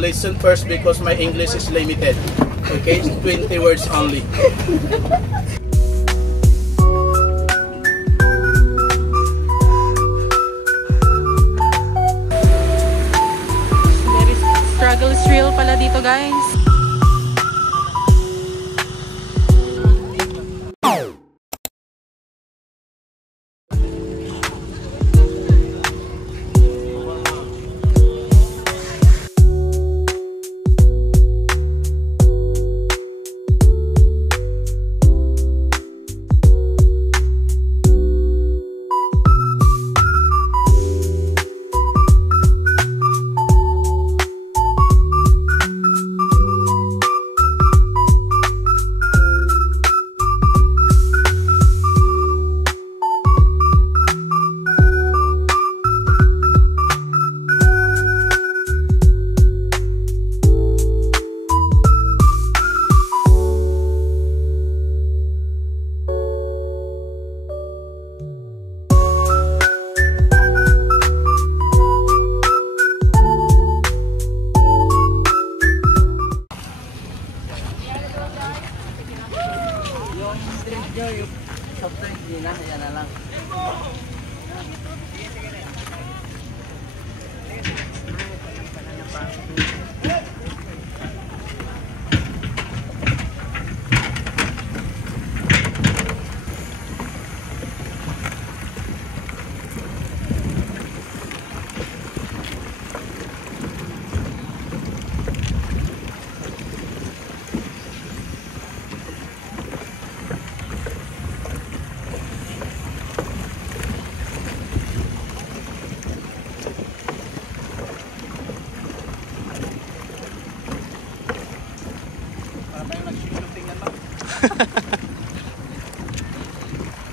listen first because my English is limited. Okay, 20 words only. Struggle is real pala dito, guys.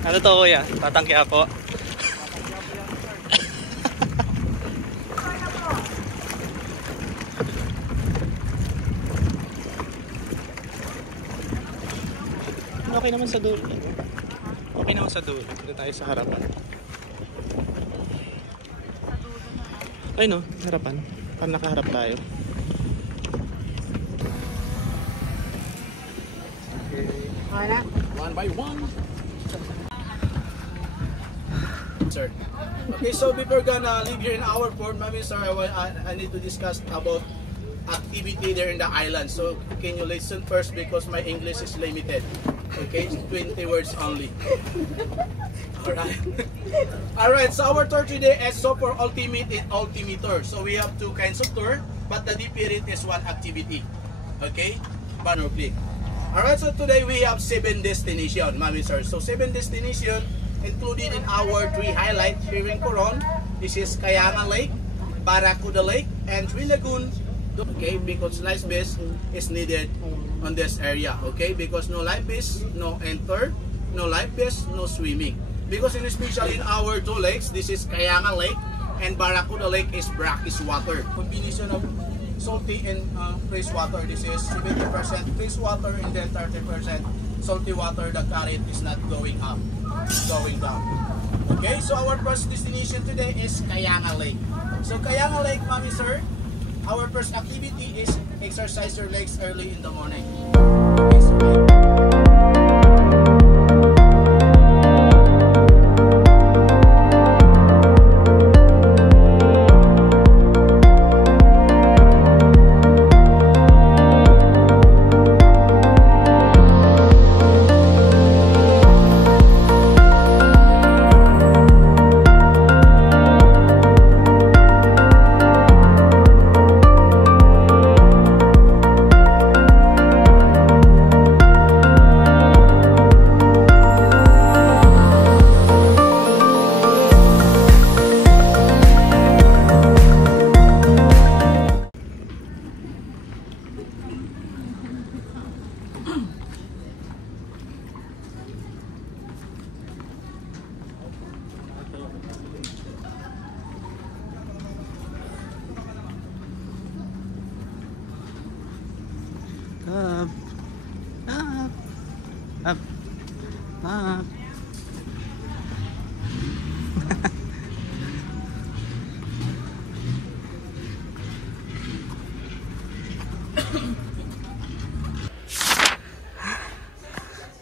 Ano to, kuya? Tatangki ako. Okay naman sa dulo. Okay naman sa dulo. Dito tayo sa harapan. Ay no, harapan. Para nakaharap tayo. Okay. One by one. Sir. Okay, so before gonna leave here in our port, Mami sir, I need to discuss about activity there in the island. So can you listen first because my English is limited. Okay, 20 words only. Alright. Alright, so our tour today is so for ultimate and altimeter. So we have two kinds of tour, but the different is one activity. Okay? Banner click. Alright, so today we have 7 destinations, Mami sir. So 7 destinations included in our 3 highlights here in Coron. This is Kayangan Lake, Barracuda Lake, and Twin Lagoon. Okay, because life vest is needed on this area. Okay, because no life vest, no enter, no life vest, no swimming. Because especially in our 2 lakes, this is Kayangan Lake and Barracuda Lake is brackish water. Combination of salty and fresh water. This is 70% fresh water and then 30% salty water. The current is not going up, going down. Okay, so our first destination today is Kayangan Lake. So Kayangan Lake, Mami sir, our first activity is exercise your legs early in the morning. Okay, so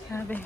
Sabi.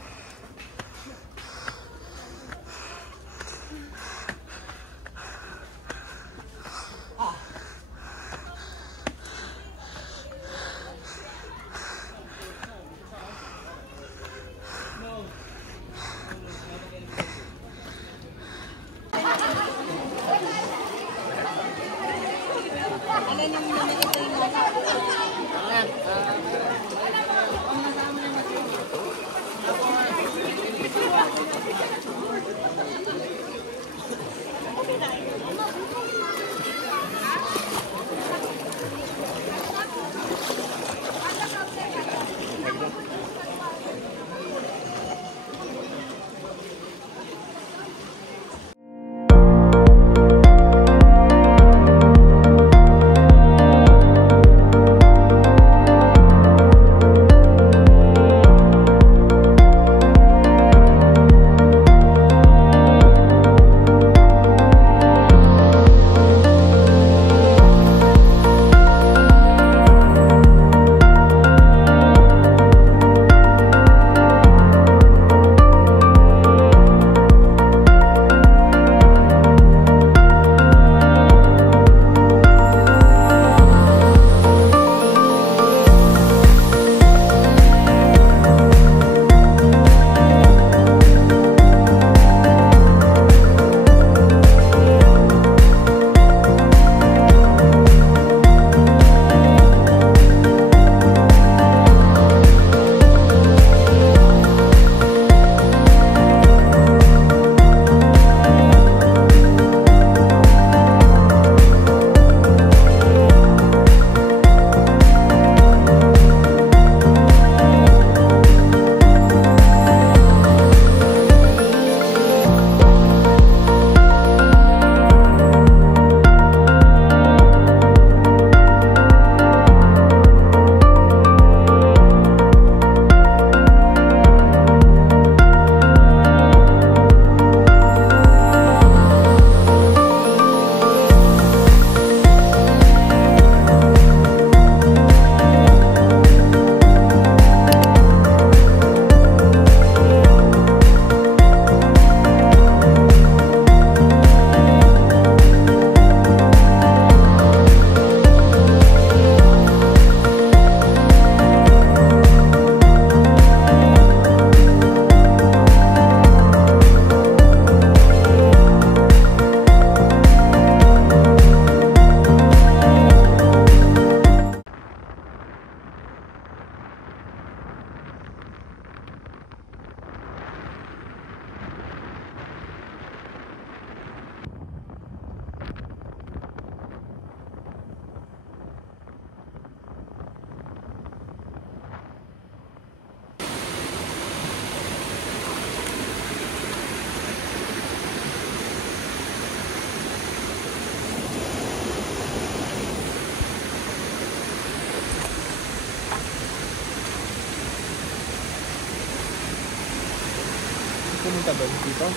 Pumunta doon dito?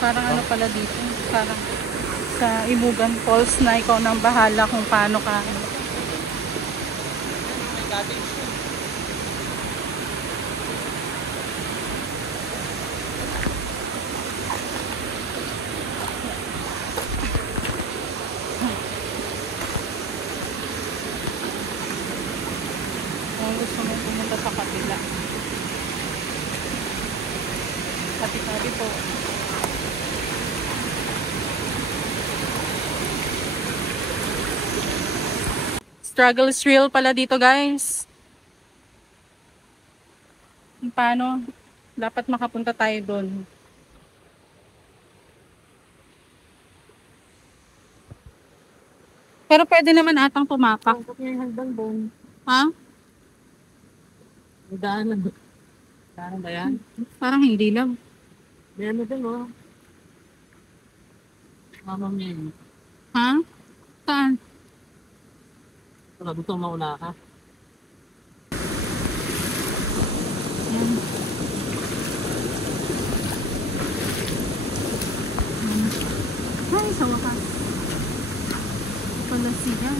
Parang ano pala dito. Parang sa Imugan Falls na ikaw nang bahala kung paano ka. Kung gusto mo pumunta sa kabila. Tabi-tabi po. Struggle is real pala dito, guys. Paano? Dapat makapunta tayo doon. Pero pwede naman atang tumapak. Ha? Daanan. Daanan ba yan? Parang hindi lang. May ano din, oh. Mama mo yun. Ha? Saan? Wala, gusto mo mauna ka? Yan. Ay, sa wakas. Pala siya.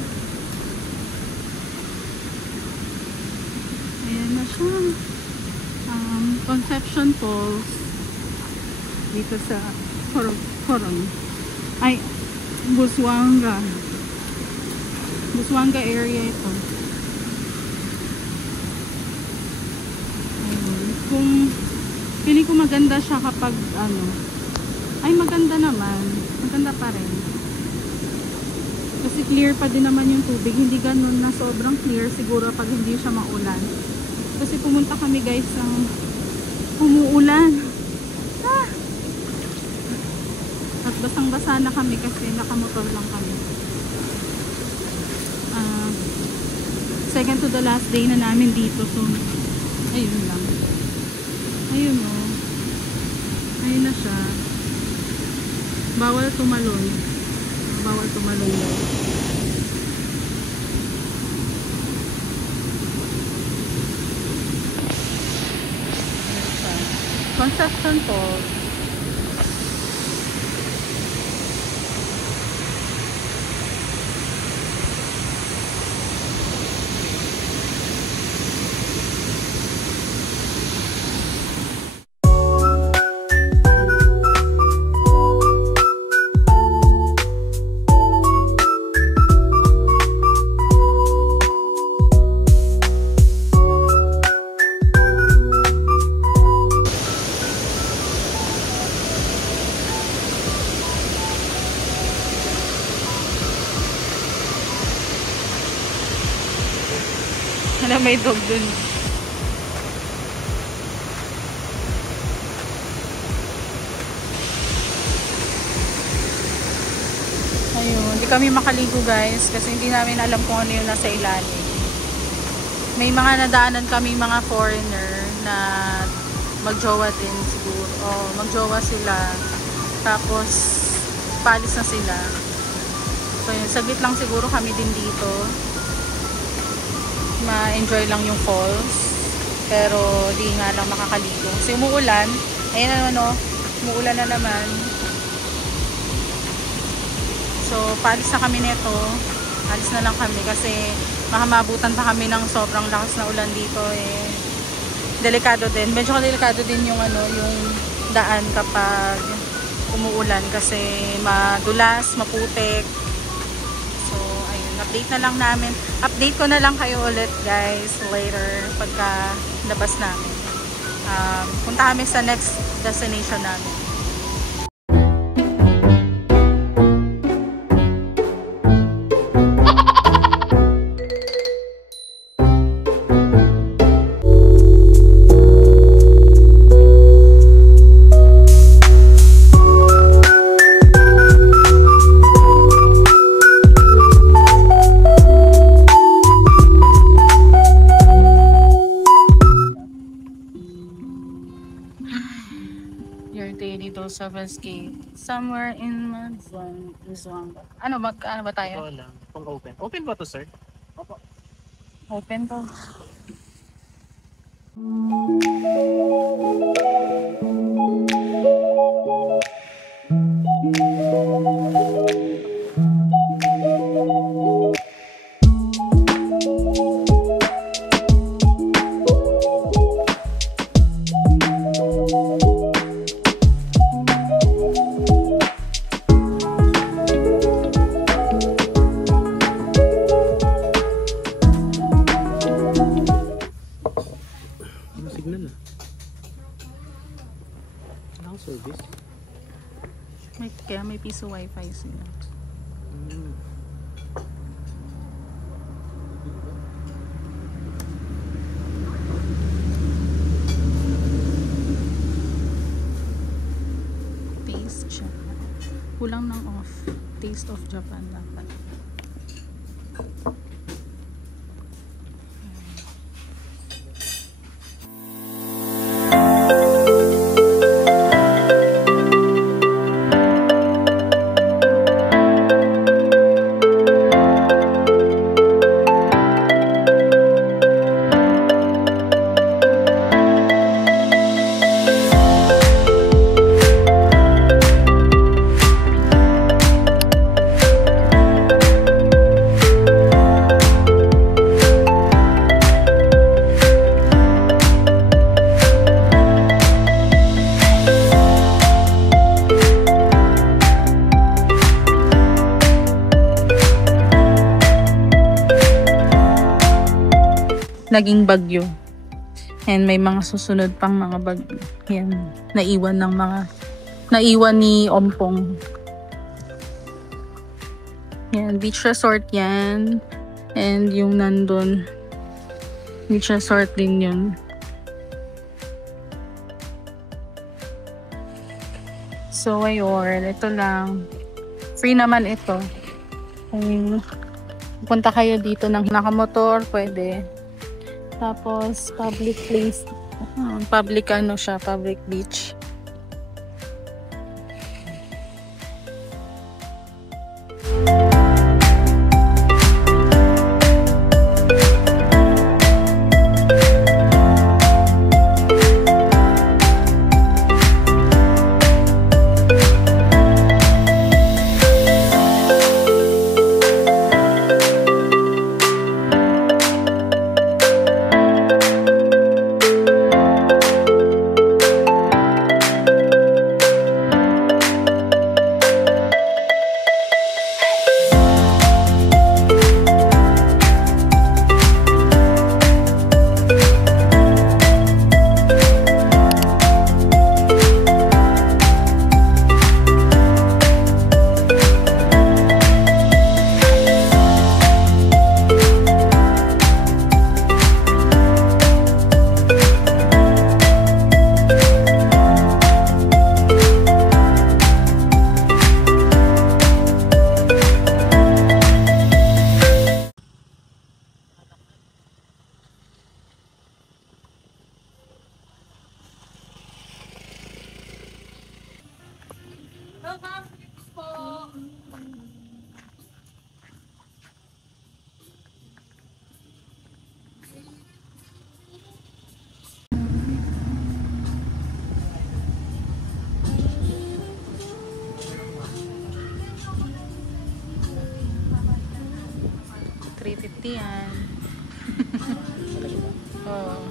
siya. Conception Falls. Dito sa Coron. Ay, Busuanga. Busuanga area ito. Ayun. Kung feeling ko maganda siya kapag ano. Ay, maganda naman. Maganda pa rin. Kasi clear pa din naman yung tubig. Hindi ganun na sobrang clear siguro pag hindi siya maulan. Kasi pumunta kami guys ng umuulan. At basang-basa na kami kasi nakamotor lang kami. Second to the last day na namin dito. So, ayun lang. Ayun o. Ayun na siya. Bawal tumalon. Bawal tumalon yun. Conception Falls. Hala, may dog dun. Ayun, hindi kami makaligo guys kasi hindi namin alam kung ano yung nasa ilalim. May mga nadaanan kami mga foreigner na magjowa din siguro. O magjowa sila. Tapos palis na sila. So yun, saglit lang siguro kami din dito. Ma-enjoy lang yung falls. Pero di nga lang makakaligo. Kasi umuulan. Ayan na naman o. Umuulan na naman. So, paalis na kami nito. Alis na lang kami kasi makamabutan pa kami ng sobrang lakas na ulan dito eh. Delikado din. Medyo delikado din yung ano, yung daan kapag umuulan kasi madulas, maputik. So, ayun. Update na lang namin. Update ko na lang kayo ulit guys later pagka labas namin. Punta kami sa next destination namin. Your daily dose of escape. Somewhere in Busuanga. Ano ba tayo? Ito lang. Kung open. Open ba to, sir? Opo. Open to. Signal ah. Wala akong service. Kaya may piso wifi sila. Taste siya. Kulang ng off. Taste of Japan dapat. naging bagyo. And may mga susunod pang mga bagyo. Yan, naiwan ni Ompong. Yan, beach resort yan. And yung nandun, beach resort din yun. So, ayun, ito lang. Free naman ito. Kung punta kayo dito ng nakamotor, pwede. Tapos, public place. Public ano siya, public beach. $350 yan. Oh.